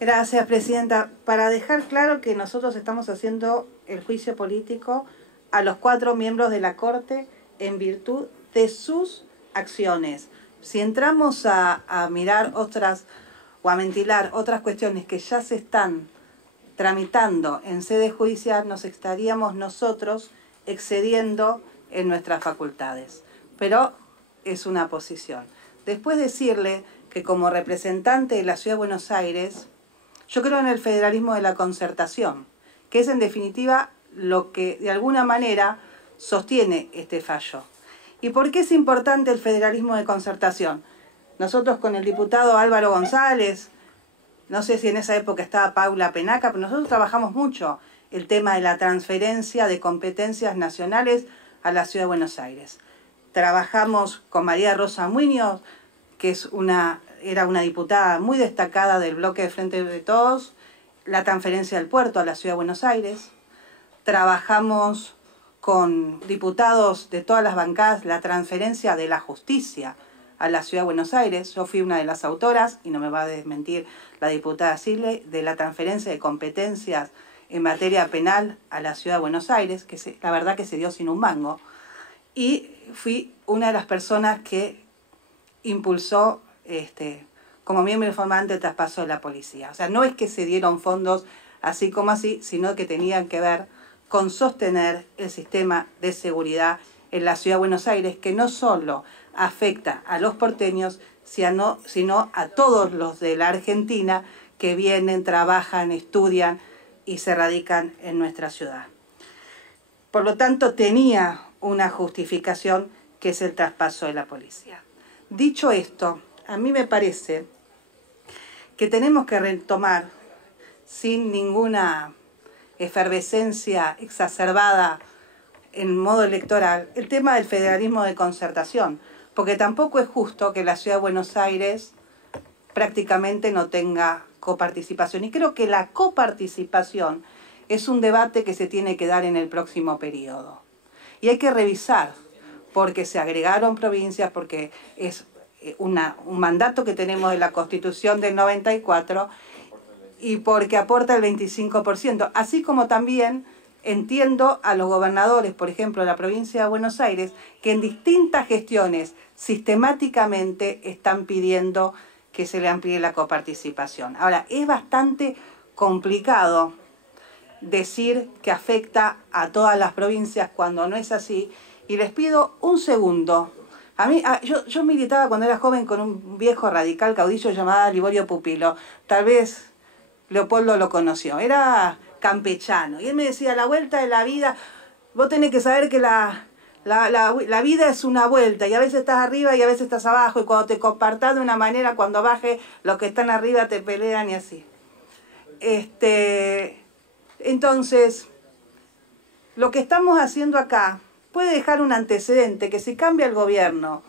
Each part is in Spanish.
Gracias, Presidenta. Para dejar claro que nosotros estamos haciendo el juicio político a los 4 miembros de la Corte en virtud de sus acciones. Si entramos a mirar otras o a ventilar otras cuestiones que ya se están tramitando en sede judicial, nos estaríamos nosotros excediendo en nuestras facultades. Pero es una posición. Después decirle que como representante de la Ciudad de Buenos Aires, yo creo en el federalismo de la concertación, que es en definitiva lo que de alguna manera sostiene este fallo. ¿Y por qué es importante el federalismo de concertación? Nosotros con el diputado Álvaro González, no sé si en esa época estaba Paula Penaca, pero nosotros trabajamos mucho el tema de la transferencia de competencias nacionales a la Ciudad de Buenos Aires. Trabajamos con María Rosa Muñoz, que era una diputada muy destacada del bloque de Frente de Todos, la transferencia del puerto a la Ciudad de Buenos Aires. Trabajamos con diputados de todas las bancadas la transferencia de la justicia a la Ciudad de Buenos Aires. Yo fui una de las autoras, y no me va a desmentir la diputada Sigle, de la transferencia de competencias en materia penal a la Ciudad de Buenos Aires, que la verdad que se dio sin un mango. Y fui una de las personas que impulsó como miembro informante el traspaso de la policía. O sea, no es que se dieron fondos así como así, sino que tenían que ver con sostener el sistema de seguridad en la Ciudad de Buenos Aires, que no solo afecta a los porteños, sino a todos los de la Argentina que vienen, trabajan, estudian y se radican en nuestra ciudad. Por lo tanto, tenía una justificación, que es el traspaso de la policía. Dicho esto, a mí me parece que tenemos que retomar, sin ninguna efervescencia exacerbada en modo electoral, el tema del federalismo de concertación, porque tampoco es justo que la Ciudad de Buenos Aires prácticamente no tenga coparticipación. Y creo que la coparticipación es un debate que se tiene que dar en el próximo periodo. Y hay que revisar, porque se agregaron provincias, porque es un mandato que tenemos de la Constitución del 94 y porque aporta el 25%. Así como también entiendo a los gobernadores, por ejemplo, de la provincia de Buenos Aires, que en distintas gestiones sistemáticamente están pidiendo que se le amplíe la coparticipación. Ahora, es bastante complicado decir que afecta a todas las provincias cuando no es así. Y les pido un segundo. Yo militaba cuando era joven con un viejo radical caudillo llamado Liborio Pupilo. Tal vez Leopoldo lo conoció. Era campechano. Y él me decía, la vuelta de la vida, vos tenés que saber que la vida es una vuelta. Y a veces estás arriba y a veces estás abajo. Y cuando te compartás de una manera, cuando baje, los que están arriba te pelean y así. Entonces, lo que estamos haciendo acá puede dejar un antecedente, que si cambia el gobierno,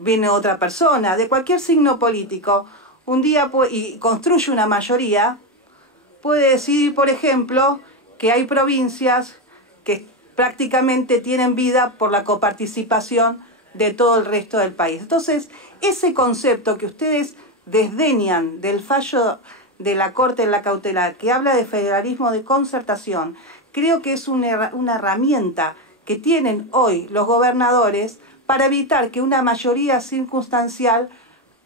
viene otra persona, de cualquier signo político, un día y construye una mayoría, puede decidir, por ejemplo, que hay provincias que prácticamente tienen vida por la coparticipación de todo el resto del país. Entonces, ese concepto que ustedes desdeñan del fallo de la Corte en la cautelar, que habla de federalismo de concertación, creo que es una herramienta que tienen hoy los gobernadores para evitar que una mayoría circunstancial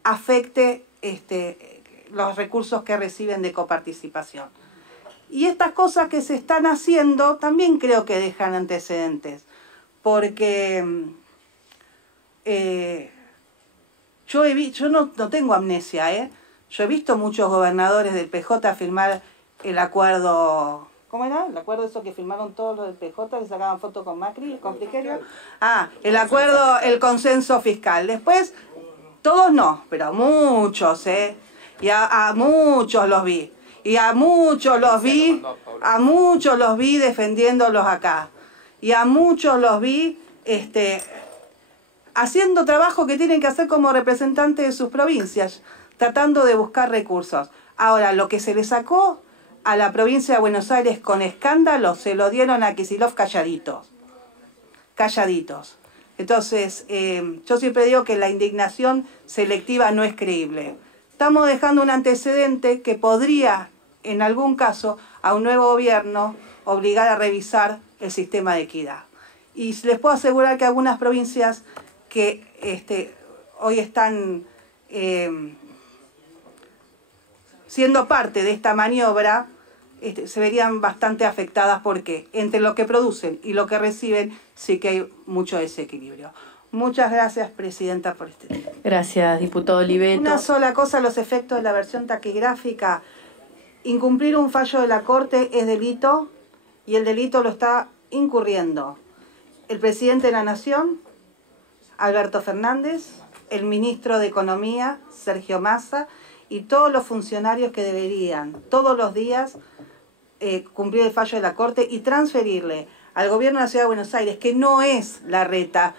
afecte los recursos que reciben de coparticipación. Y estas cosas que se están haciendo también creo que dejan antecedentes, porque yo no tengo amnesia, Yo he visto muchos gobernadores del PJ firmar el acuerdo. ¿Cómo era? ¿El acuerdo eso que firmaron todos los del PJ, que sacaban fotos con Macri, con Frigerio? El acuerdo, el consenso fiscal. Después, todos no, pero muchos, Y a muchos los vi. Y a muchos los vi defendiéndolos acá. Y a muchos los vi haciendo trabajo que tienen que hacer como representantes de sus provincias, tratando de buscar recursos. Ahora, lo que se le sacó a la provincia de Buenos Aires con escándalo, se lo dieron a Kicillof calladitos. Calladitos. Entonces, yo siempre digo que la indignación selectiva no es creíble. estamos dejando un antecedente que podría, en algún caso, a un nuevo gobierno obligar a revisar el sistema de equidad. Y les puedo asegurar que algunas provincias que hoy están siendo parte de esta maniobra, se verían bastante afectadas porque entre lo que producen y lo que reciben sí que hay mucho desequilibrio. Muchas gracias, Presidenta, por este tiempo. Gracias, diputado Oliveto. Una sola cosa, los efectos de la versión taquigráfica. Incumplir un fallo de la Corte es delito y el delito lo está incurriendo el Presidente de la Nación, Alberto Fernández, el Ministro de Economía, Sergio Massa, y todos los funcionarios que deberían todos los días cumplir el fallo de la Corte y transferirle al Gobierno de la Ciudad de Buenos Aires, que no es la reta,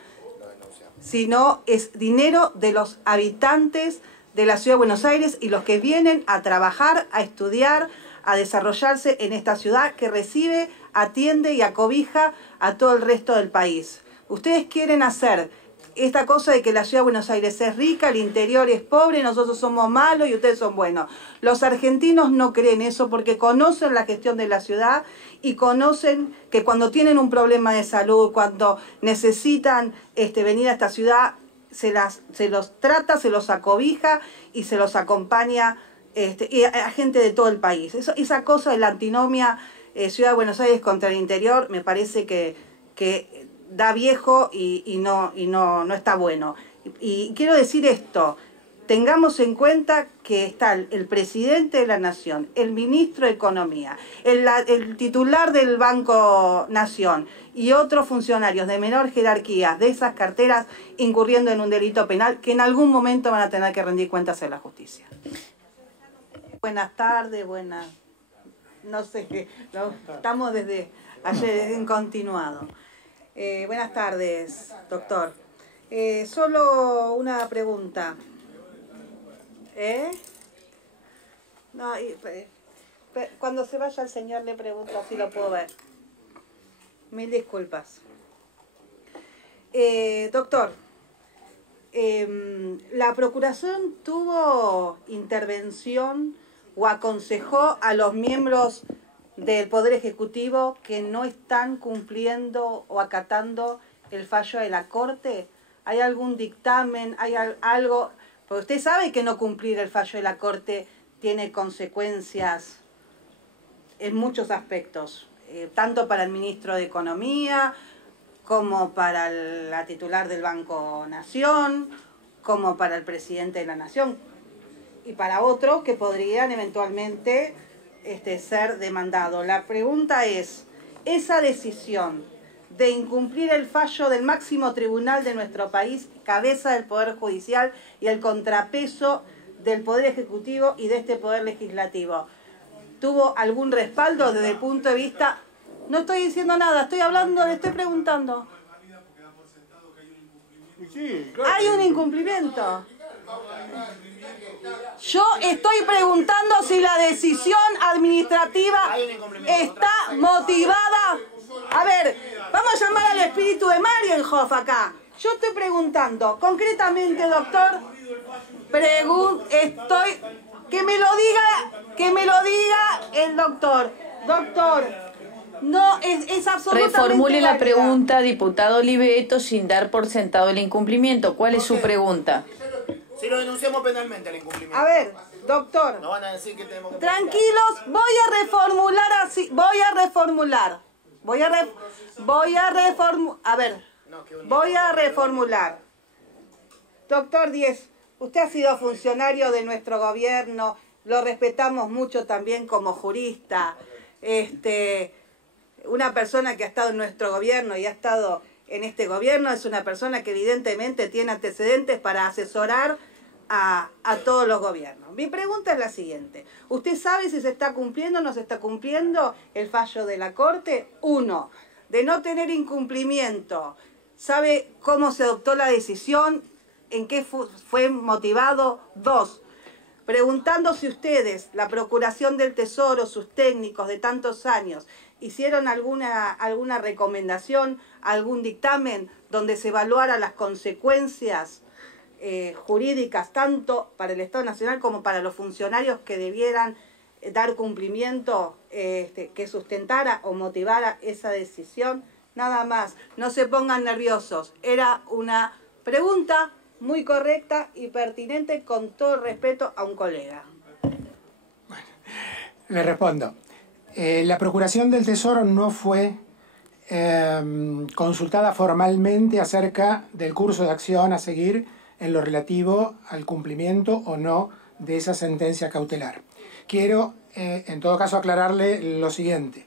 sino es dinero de los habitantes de la Ciudad de Buenos Aires y los que vienen a trabajar, a estudiar, a desarrollarse en esta ciudad que recibe, atiende y acobija a todo el resto del país. Ustedes quieren hacer esta cosa de que la Ciudad de Buenos Aires es rica, el interior es pobre, nosotros somos malos y ustedes son buenos. Los argentinos no creen eso porque conocen la gestión de la ciudad y conocen que cuando tienen un problema de salud, cuando necesitan venir a esta ciudad, se los trata, se los acobija y se los acompaña y a gente de todo el país. Esa cosa de la antinomia Ciudad de Buenos Aires contra el interior me parece que da viejo y no está bueno. Y quiero decir esto, tengamos en cuenta que está el Presidente de la Nación, el Ministro de Economía, el titular del Banco Nación y otros funcionarios de menor jerarquía de esas carteras incurriendo en un delito penal que en algún momento van a tener que rendir cuentas en la justicia. Buenas tardes, no sé, estamos desde ayer en continuado. Buenas tardes, doctor. Solo una pregunta. No, cuando se vaya el señor le pregunto si lo puedo ver. Mil disculpas. Doctor, ¿la Procuración tuvo intervención o aconsejó a los miembros del Poder Ejecutivo que no están cumpliendo o acatando el fallo de la Corte? ¿Hay algún dictamen? ¿Hay algo? Porque usted sabe que no cumplir el fallo de la Corte tiene consecuencias en muchos aspectos, tanto para el Ministro de Economía, como para la titular del Banco Nación, como para el Presidente de la Nación, y para otros que podrían eventualmente ser demandados. La pregunta es, esa decisión de incumplir el fallo del máximo tribunal de nuestro país, cabeza del Poder Judicial y el contrapeso del Poder Ejecutivo y de este Poder Legislativo, ¿tuvo algún respaldo desde el punto de vista? No estoy diciendo nada, estoy hablando, le estoy preguntando. Hay un incumplimiento. Yo estoy preguntando si la decisión administrativa está motivada. A ver, vamos a llamar al espíritu de Marienhof acá. Yo estoy preguntando, concretamente, doctor, que me lo diga el doctor. Doctor, no, es absolutamente Reformule la válida. pregunta, diputado Oliveto, sin dar por sentado el incumplimiento. ¿Cuál es su pregunta? Si lo denunciamos penalmente el incumplimiento. A ver, doctor. No van a decir que tenemos que... Tranquilos, voy a reformular así. Voy a reformular. Doctor Díez, usted ha sido funcionario de nuestro gobierno, lo respetamos mucho también como jurista. Una persona que ha estado en nuestro gobierno y ha estado en este gobierno es una persona que evidentemente tiene antecedentes para asesorar a todos los gobiernos. Mi pregunta es la siguiente. ¿Usted sabe si se está cumpliendo o no se está cumpliendo el fallo de la Corte? 1. De no tener incumplimiento. ¿Sabe cómo se adoptó la decisión? ¿En qué fue motivado? 2. Preguntando si ustedes, la Procuración del Tesoro, sus técnicos de tantos años, hicieron alguna recomendación, algún dictamen donde se evaluara las consecuencias jurídicas, tanto para el Estado Nacional como para los funcionarios que debieran dar cumplimiento, que sustentara o motivara esa decisión. Nada más, no se pongan nerviosos. Era una pregunta muy correcta y pertinente, con todo el respeto a un colega. Bueno, le respondo. La Procuración del Tesoro no fue consultada formalmente acerca del curso de acción a seguir en lo relativo al cumplimiento o no de esa sentencia cautelar. Quiero, en todo caso, aclararle lo siguiente.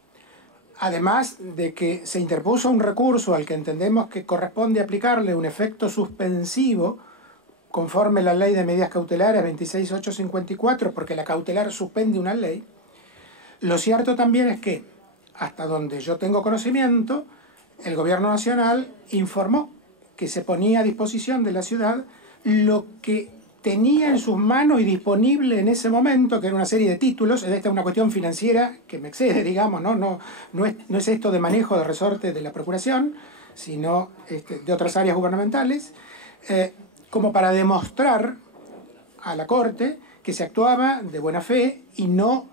Además de que se interpuso un recurso al que entendemos que corresponde aplicarle un efecto suspensivo conforme la ley de medidas cautelares 26854, porque la cautelar suspende una ley, lo cierto también es que, hasta donde yo tengo conocimiento, el Gobierno Nacional informó que se ponía a disposición de la ciudad lo que tenía en sus manos y disponible en ese momento, que era una serie de títulos. Esta es una cuestión financiera que me excede, digamos, no es esto de manejo de resorte de la Procuración, sino de otras áreas gubernamentales, como para demostrar a la Corte que se actuaba de buena fe y no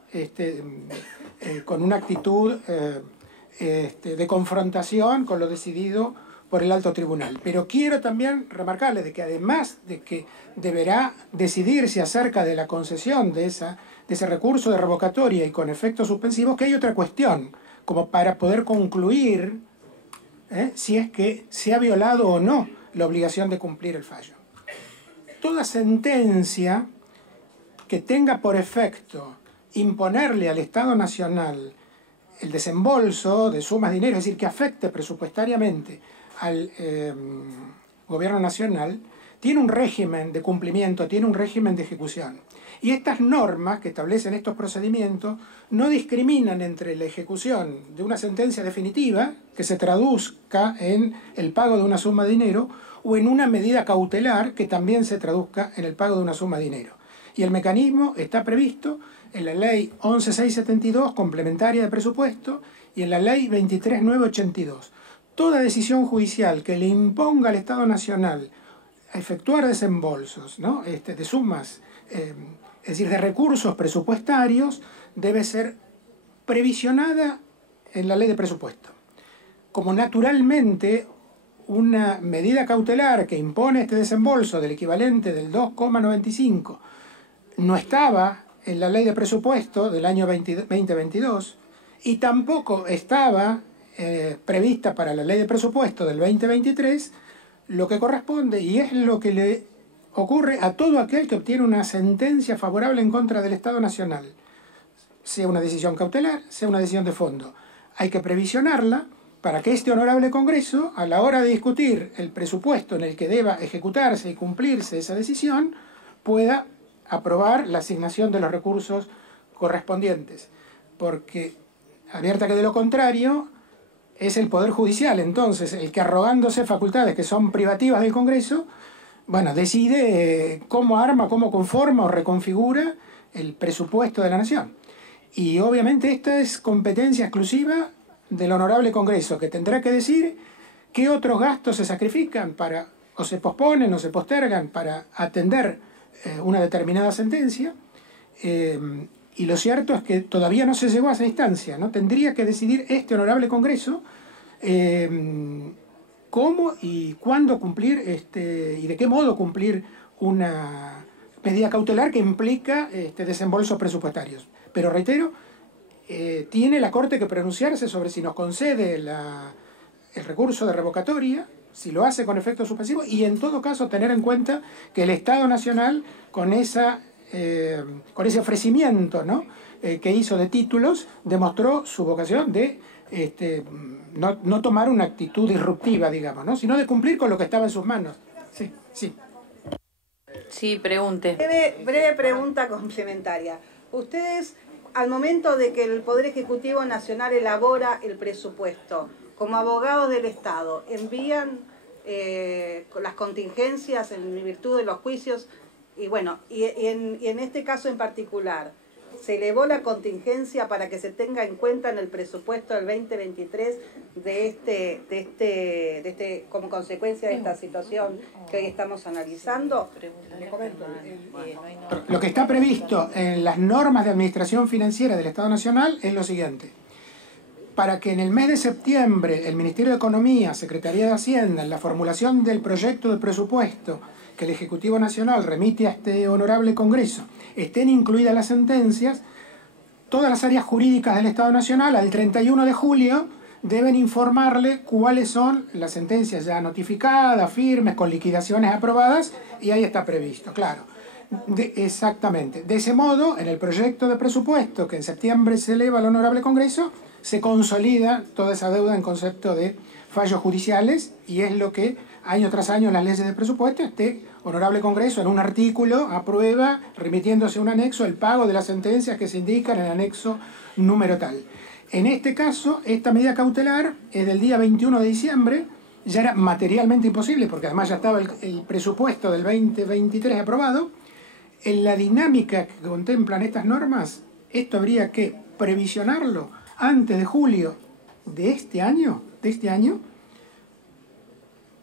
con una actitud de confrontación con lo decidido por el alto tribunal. Pero quiero también remarcarles de que además de que deberá decidirse acerca de la concesión de ese recurso de revocatoria y con efectos suspensivos, que hay otra cuestión, como para poder concluir si es que se ha violado o no la obligación de cumplir el fallo. Toda sentencia que tenga por efecto imponerle al Estado Nacional el desembolso de sumas de dinero, es decir, que afecte presupuestariamente al Gobierno Nacional, tiene un régimen de cumplimiento, tiene un régimen de ejecución. Y estas normas que establecen estos procedimientos no discriminan entre la ejecución de una sentencia definitiva, que se traduzca en el pago de una suma de dinero, o en una medida cautelar, que también se traduzca en el pago de una suma de dinero. Y el mecanismo está previsto en la Ley 11.672, complementaria de presupuesto, y en la Ley 23.982. Toda decisión judicial que le imponga al Estado Nacional a efectuar desembolsos, ¿no? De sumas, es decir, de recursos presupuestarios, debe ser previsionada en la ley de presupuesto. Como naturalmente una medida cautelar que impone este desembolso del equivalente del 2,95 no estaba en la ley de presupuesto del año 2022 y tampoco estaba prevista para la ley de presupuesto del 2023, lo que corresponde, y es lo que le ocurre a todo aquel que obtiene una sentencia favorable en contra del Estado Nacional, sea una decisión cautelar, sea una decisión de fondo. Hay que previsionarla para que este honorable Congreso, a la hora de discutir el presupuesto en el que deba ejecutarse y cumplirse esa decisión, pueda aprobar la asignación de los recursos correspondientes. Porque, abierta que de lo contrario, es el Poder Judicial, entonces, el que, arrogándose facultades que son privativas del Congreso, bueno, decide cómo arma, cómo conforma o reconfigura el presupuesto de la Nación. Y obviamente esta es competencia exclusiva del honorable Congreso, que tendrá que decir qué otros gastos se sacrifican para, o se posponen o se postergan para atender una determinada sentencia. Y lo cierto es que todavía no se llegó a esa instancia, ¿no? Tendría que decidir este honorable Congreso cómo y cuándo cumplir y de qué modo cumplir una medida cautelar que implica desembolsos presupuestarios. Pero reitero, tiene la Corte que pronunciarse sobre si nos concede el recurso de revocatoria, si lo hace con efecto suspensivo, y en todo caso tener en cuenta que el Estado Nacional, con ese ofrecimiento, ¿no? Que hizo de títulos, demostró su vocación de no tomar una actitud disruptiva, digamos, ¿no? Sino de cumplir con lo que estaba en sus manos. Sí, sí. Sí, pregunte. Breve pregunta complementaria. Ustedes, al momento de que el Poder Ejecutivo Nacional elabora el presupuesto, como abogados del Estado, envían las contingencias en virtud de los juicios, y bueno, y en este caso en particular, se elevó la contingencia para que se tenga en cuenta en el presupuesto del 2023 como consecuencia de esta situación que hoy estamos analizando. Le comento. Lo que está previsto en las normas de administración financiera del Estado Nacional es lo siguiente. Para que en el mes de septiembre el Ministerio de Economía, Secretaría de Hacienda, en la formulación del proyecto de presupuesto que el Ejecutivo Nacional remite a este honorable Congreso, estén incluidas las sentencias, todas las áreas jurídicas del Estado Nacional al 31 de julio deben informarle cuáles son las sentencias ya notificadas, firmes, con liquidaciones aprobadas, y ahí está previsto, claro. Exactamente. De ese modo, en el proyecto de presupuesto que en septiembre se eleva al honorable Congreso, se consolida toda esa deuda en concepto de fallos judiciales, y es lo que año tras año en las leyes de presupuesto este honorable Congreso en un artículo aprueba, remitiéndose a un anexo, el pago de las sentencias que se indican en el anexo número tal. En este caso, esta medida cautelar es del día 21 de diciembre, ya era materialmente imposible porque además ya estaba el presupuesto del 2023 aprobado. En la dinámica que contemplan estas normas, esto habría que previsionarlo antes de julio de este año,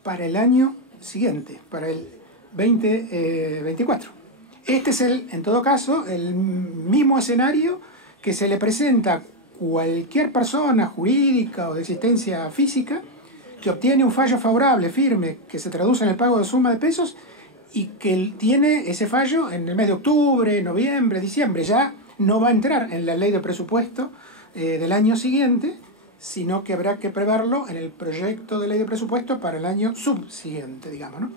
para el año siguiente, para el 2024. Este es, en todo caso, el mismo escenario que se le presenta a cualquier persona jurídica o de existencia física que obtiene un fallo favorable, firme, que se traduce en el pago de suma de pesos y que tiene ese fallo en el mes de octubre, noviembre, diciembre. Ya no va a entrar en la ley de presupuesto del año siguiente, sino que habrá que preverlo en el proyecto de ley de presupuesto para el año subsiguiente, digamos, ¿no?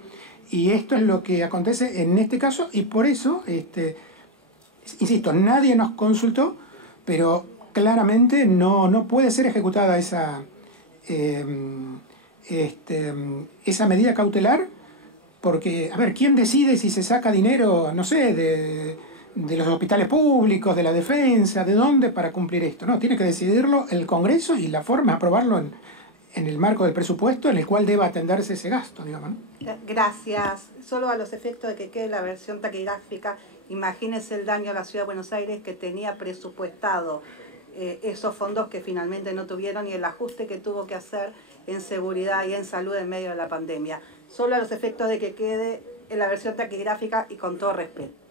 Y esto es lo que acontece en este caso, y por eso, insisto, nadie nos consultó, pero claramente no puede ser ejecutada esa medida cautelar, porque, a ver, ¿quién decide si se saca dinero, no sé, de los hospitales públicos, de la defensa, de dónde para cumplir esto? No, tiene que decidirlo el Congreso, y la forma es aprobarlo en el marco del presupuesto en el cual deba atenderse ese gasto, digamos, ¿no? Gracias. Solo a los efectos de que quede la versión taquigráfica, imagínese el daño a la Ciudad de Buenos Aires, que tenía presupuestado esos fondos que finalmente no tuvieron, y el ajuste que tuvo que hacer en seguridad y en salud en medio de la pandemia. Solo a los efectos de que quede en la versión taquigráfica y con todo respeto.